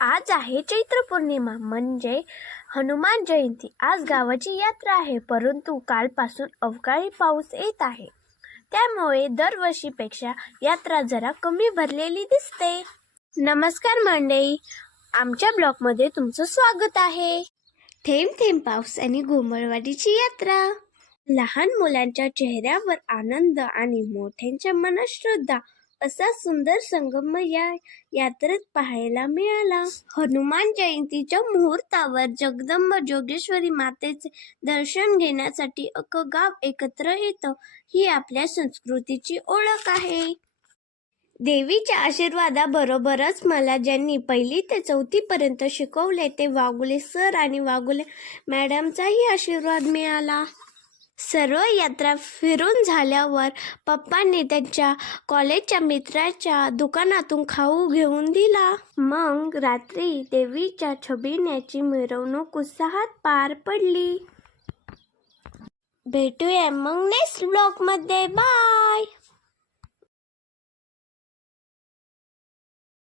आज आहे चैत्र पौर्णिमा म्हणजे हनुमान जयंती. आज गावाची यात्रा आहे, परंतु कालपासून अवकाळी पाऊस येत आहे. त्यामुळे दरवर्षीपेक्षा यात्रा जरा कमी भरलेली दिसते. नमस्कार मंडळी, आमच्या ब्लॉगमध्ये तुमचं स्वागत आहे. थेंब थेंब पाऊस आणि घुमरवाडीची यात्रा. लहान मुलांच्या चेहऱ्यावर आनंद आणि मोठ्यांच्या मनात श्रद्धा असा सुंदर संगम या यात्रेत पाहायला मिळाला. हनुमान जयंतीच्या मुहूर्तावर जगदंब जोगेश्वरी मातेचे दर्शन घेण्यासाठी अख्खं गाव एकत्र येतं. ही आपल्या संस्कृतीची ओळख आहे. देवीच्या आशीर्वादाबरोबरच मला ज्यांनी 1ली ते 4थी पर्यंत शिकवले ते वाघुले सर आणि वाघुले मॅडमचाही आशीर्वाद मिळाला. सर्व यात्रा फिरून झाल्यावर पप्पांनी त्यांच्या कॉलेजच्या मित्राच्या दुकानातून खाऊ घेऊन दिला. मग रात्री देवीच्या छबिन्याची मिरवणूक उत्साहात पार पडली. भेटूया मग नेक्स्ट ब्लॉगमध्ये. बाय.